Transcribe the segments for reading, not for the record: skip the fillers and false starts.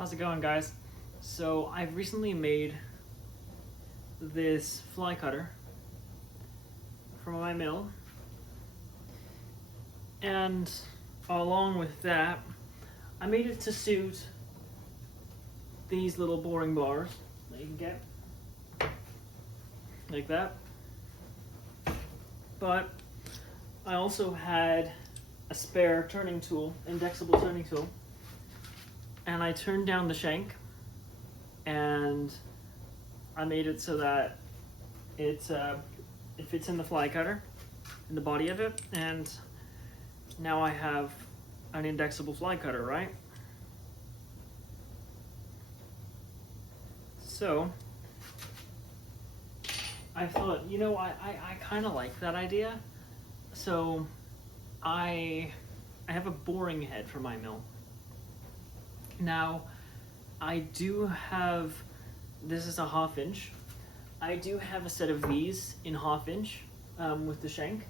How's it going, guys? So I've recently made this fly cutter from my mill, and along with that I made it to suit these little boring bars that you can get like that. But I also had a spare turning tool, indexable turning tool, and I turned down the shank and I made it so that it fits in the fly cutter, in the body of it, and now I have an indexable fly cutter, right? So I thought, I kind of like that idea. So I have a boring head for my mill. Now, I do have, this is a 1/2 inch. I do have a set of these in 1/2 inch with the shank,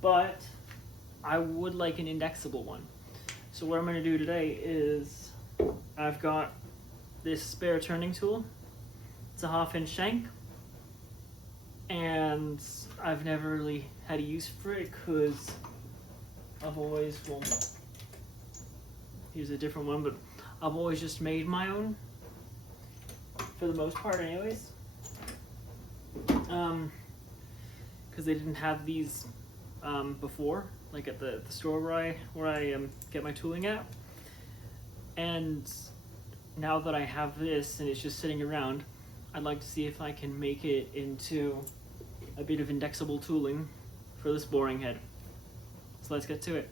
but I would like an indexable one. So what I'm going to do today is I've got this spare turning tool. It's a 1/2 inch shank, and I've never really had a use for it because I've always, well, here's a different one, but I've always just made my own for the most part anyways, because they didn't have these before, like at the store where I get my tooling at. And now that I have this and it's just sitting around, I'd like to see if I can make it into a bit of indexable tooling for this boring head. So let's get to it.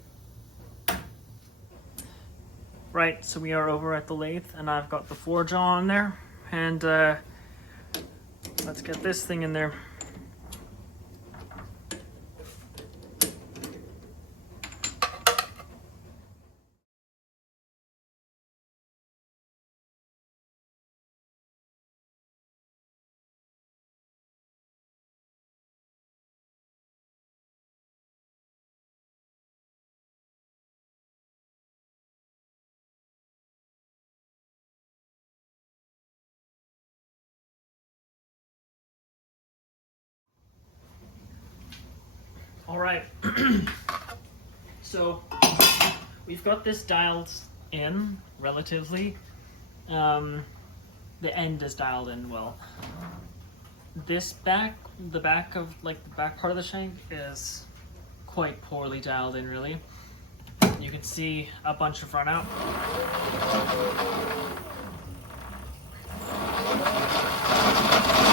Right, so we are over at the lathe and I've got the forge on there, and let's get this thing in there. All right, so we've got this dialed in relatively. The end is dialed in well. This the back part of the shank is quite poorly dialed in, really. You can see a bunch of run out. You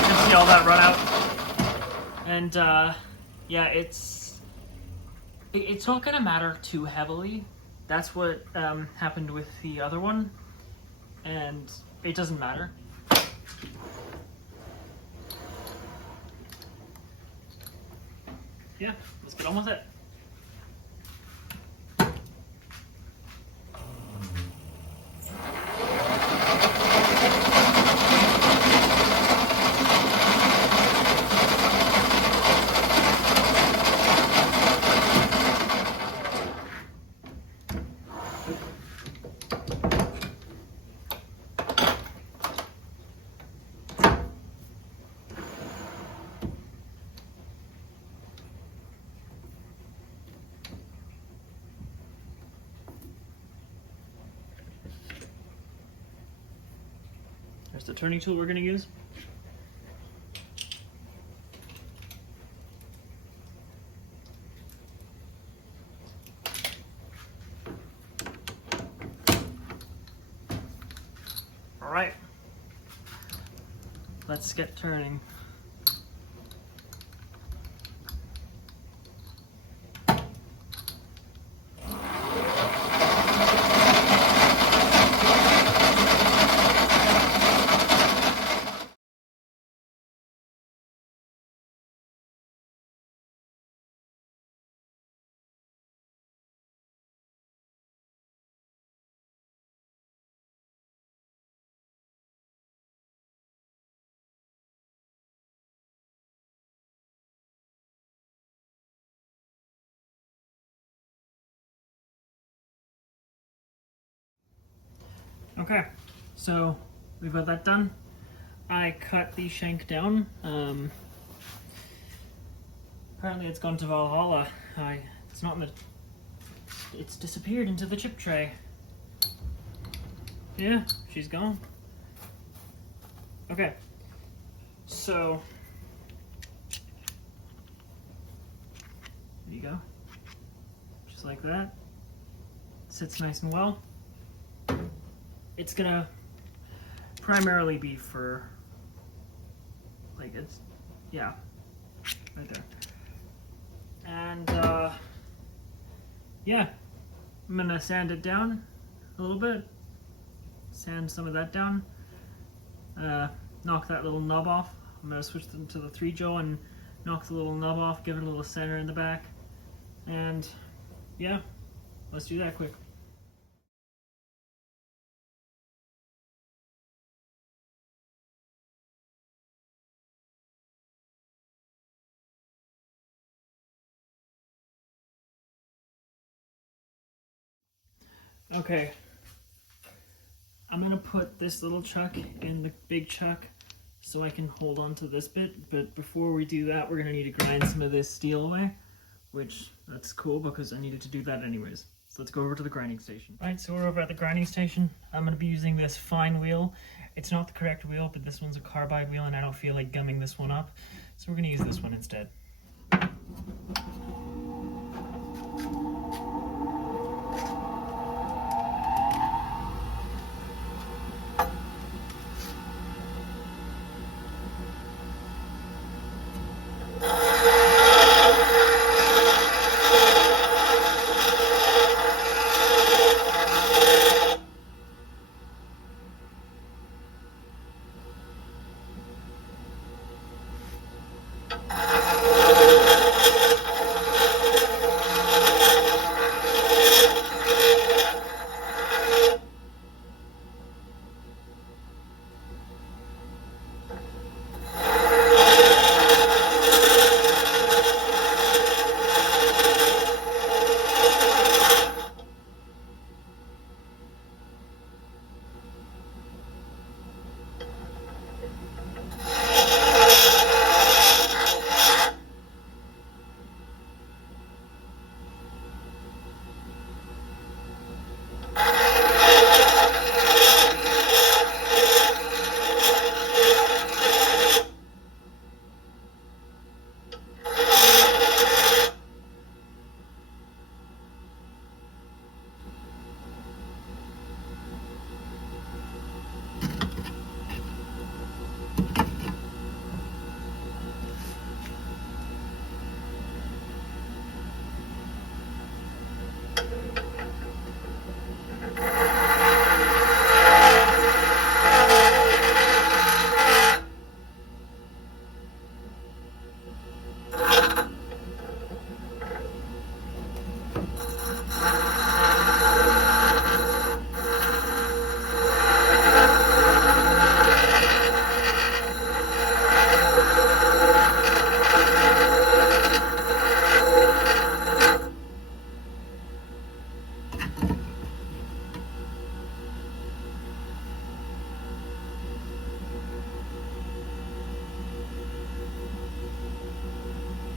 can see all that run out. And yeah, it's not gonna matter too heavily. That's what happened with the other one, and it doesn't matter. Yeah, let's get on with it. There's the turning tool we're going to use. All right, let's get turning. Okay, So we've got that done. I cut the shank down. Apparently it's gone to Valhalla. It's not in the... It's disappeared into the chip tray. Yeah, she's gone. Okay, so there you go. Just like that. Sits nice and well. It's gonna primarily be for, like, it's, yeah, right there. And yeah, I'm gonna sand it down a little bit. Sand some of that down. Knock that little knob off. I'm gonna switch them to the 3-jaw and knock the little knob off, give it a little center in the back. And yeah, let's do that quick. Okay, I'm gonna put this little chuck in the big chuck so I can hold on to this bit, but before we do that, we're gonna need to grind some of this steel away, which that's cool because I needed to do that anyways. So let's go over to the grinding station. Right, so we're over at the grinding station. I'm gonna be using this fine wheel. It's not the correct wheel, but this one's a carbide wheel and I don't feel like gumming this one up. So we're gonna use this one instead.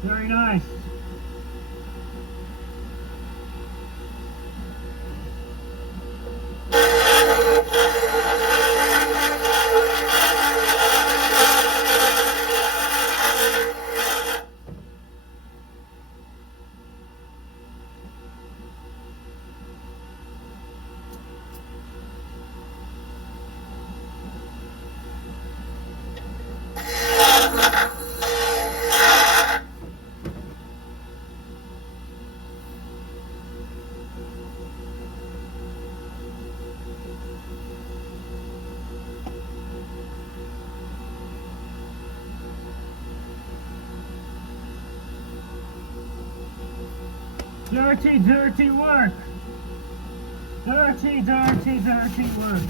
Very nice. Dirty, dirty work. Dirty, dirty, dirty work.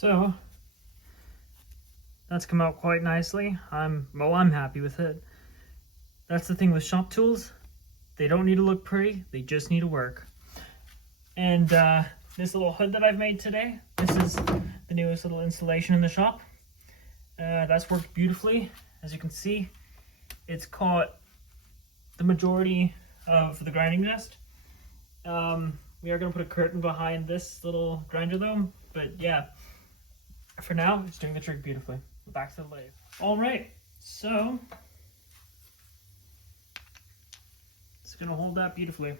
So that's come out quite nicely. I'm happy with it. That's the thing with shop tools. They don't need to look pretty, they just need to work. And this little hood that I've made today, this is the newest little installation in the shop. That's worked beautifully. As you can see, it's caught the majority of the grinding dust. We are going to put a curtain behind this little grinder though, but yeah, for now, it's doing the trick beautifully. Back to the lathe. Alright, so it's going to hold that beautifully.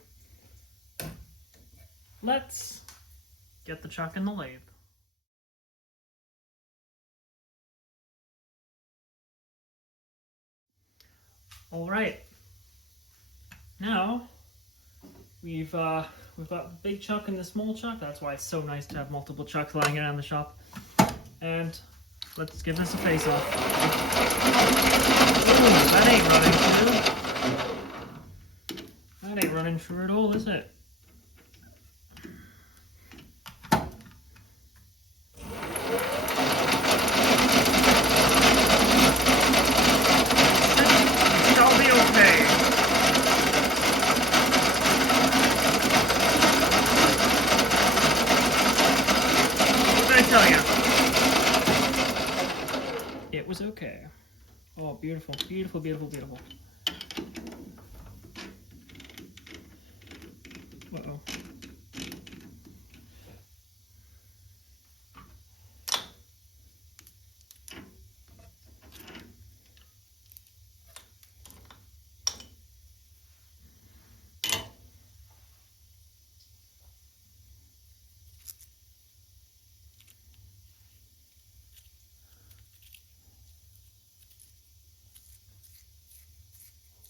Let's get the chuck in the lathe. Alright, now we've got the big chuck and the small chuck. That's why it's so nice to have multiple chucks lying around the shop. And let's give this a face off. Ooh, that ain't running true. That ain't running true at all, is it? It'll be okay. What did I tell you? It was okay. Oh, beautiful, beautiful, beautiful, beautiful. Uh-oh.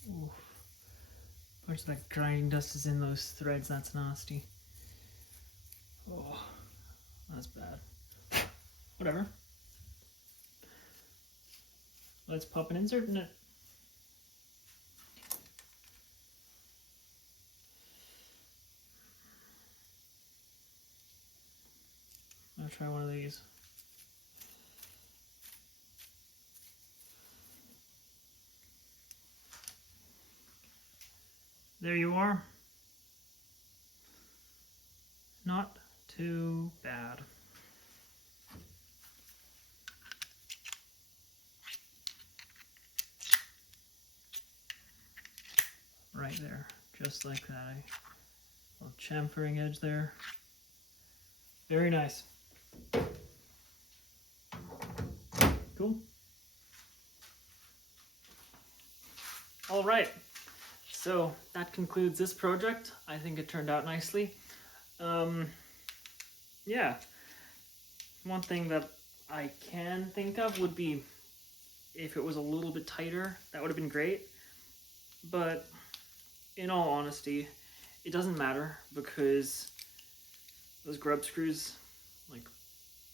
Ooh. Parts of that grinding dust is in those threads. That's nasty. Oh, that's bad. Whatever. Let's pop an insert in it. I'll try one of these. There you are. Not too bad. Right there, just like that. A little chamfering edge there. Very nice. Cool. All right. So that concludes this project. I think it turned out nicely. Yeah. One thing that I can think of would be if it was a little bit tighter, that would have been great. But in all honesty, it doesn't matter because those grub screws, like,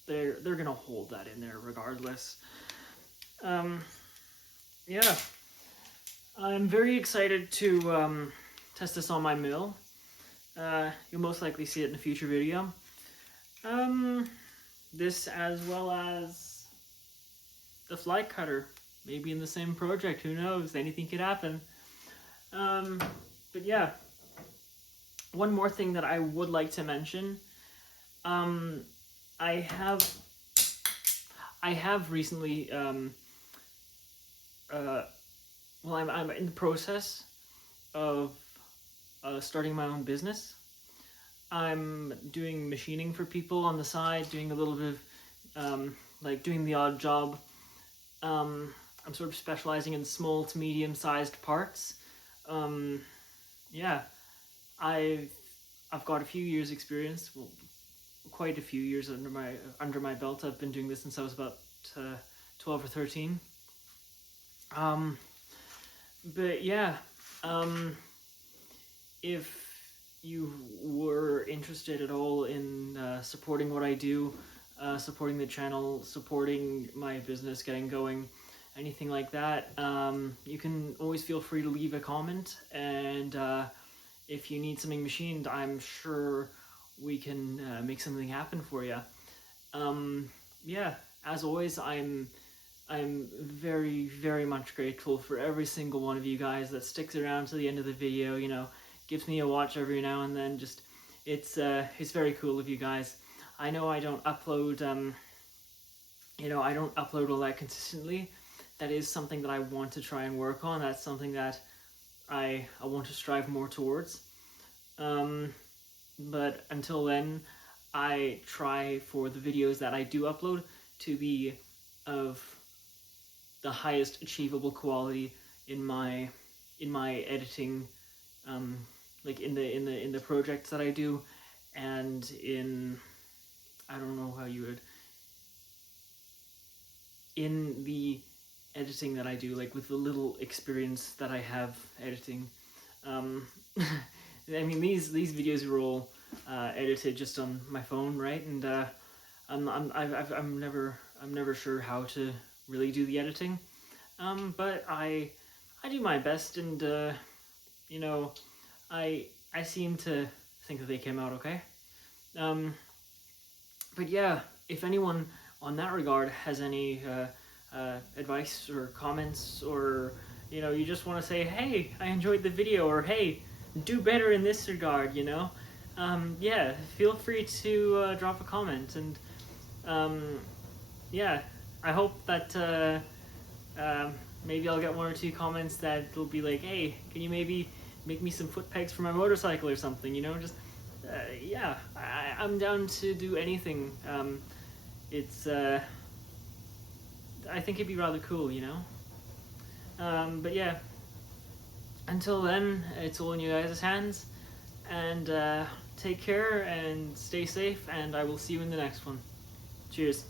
they're gonna hold that in there regardless. Yeah. I'm very excited to test this on my mill. You'll most likely see it in a future video. This as well as the fly cutter, maybe in the same project, who knows, anything could happen. But yeah, one more thing that I would like to mention. I have recently, well, I'm in the process of starting my own business. I'm doing machining for people on the side, doing a little bit of, like, doing the odd job. I'm sort of specializing in small to medium-sized parts. Yeah, I've got a few years experience, well, quite a few years under my belt. I've been doing this since I was about 12 or 13. But yeah, if you were interested at all in supporting what I do, supporting the channel, supporting my business getting going, anything like that, you can always feel free to leave a comment, and if you need something machined, I'm sure we can make something happen for you. yeah, as always, I'm very, very much grateful for every single one of you guys that sticks around to the end of the video, you know, gives me a watch every now and then. Just, it's very cool of you guys. I know I don't upload, you know, I don't upload all that consistently. That is something that I want to try and work on. That's something that I want to strive more towards. But until then, I try for the videos that I do upload to be of the highest achievable quality in my editing, like in the projects that I do, and in, I don't know how you would, in the editing that I do, like with the little experience that I have editing. I mean, these videos are all edited just on my phone, right? And I'm never sure how to really do the editing, but I do my best, and you know, I seem to think that they came out okay. But yeah, if anyone on that regard has any advice or comments, or you know, you just want to say, hey, I enjoyed the video, or hey, do better in this regard, you know, yeah, feel free to drop a comment. And yeah, I hope that maybe I'll get one or two comments that will be like, hey, can you maybe make me some foot pegs for my motorcycle or something, you know, just yeah, I'm down to do anything. It's I think it'd be rather cool, you know. But yeah, until then, it's all in you guys' hands, and take care and stay safe, and I will see you in the next one. Cheers.